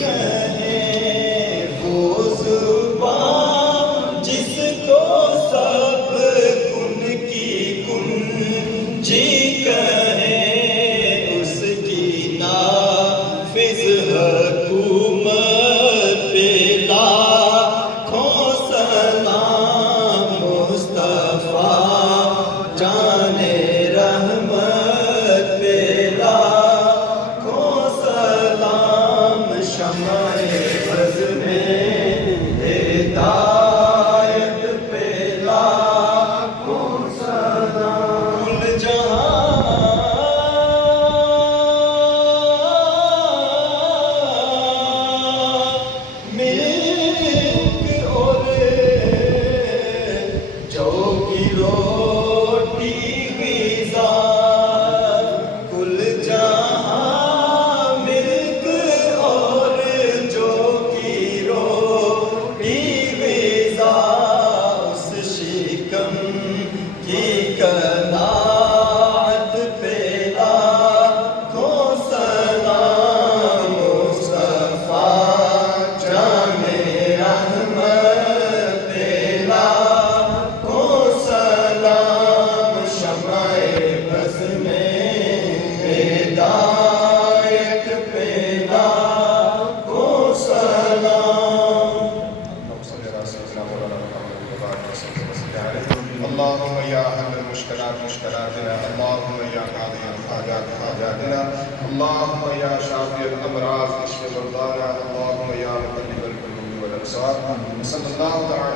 کہیں وہ زبان جس کو سب کن کی کنجی کہیں، اس کی نافذ حکومت پہ لاکھوں سلام، مصطفیٰ جانے رحمت پہ لاکھوں سلام، شمع بز میں ہدایت پہ لاکھوں سلام، کل جہاں ملک اور جو کی روٹی غذا، کل جہاں ملک اور جو کی روٹی غذا، اس شکم کی قناعت پہ لاکھوں سلام، مصطفیٰ جانے رحمت پہ لاکھوں سلام، شمع بز میں ہدایت پہ لاکھوں سلام۔ اللهم يا حل المشكلات مشكلاتنا، اللهم يا قاضي الحاجات حاجاتنا، اللهم يا شافي الامراض اشف مرضانا، اللهم يا مقلب القلوب والابصار، صلى الله تعالى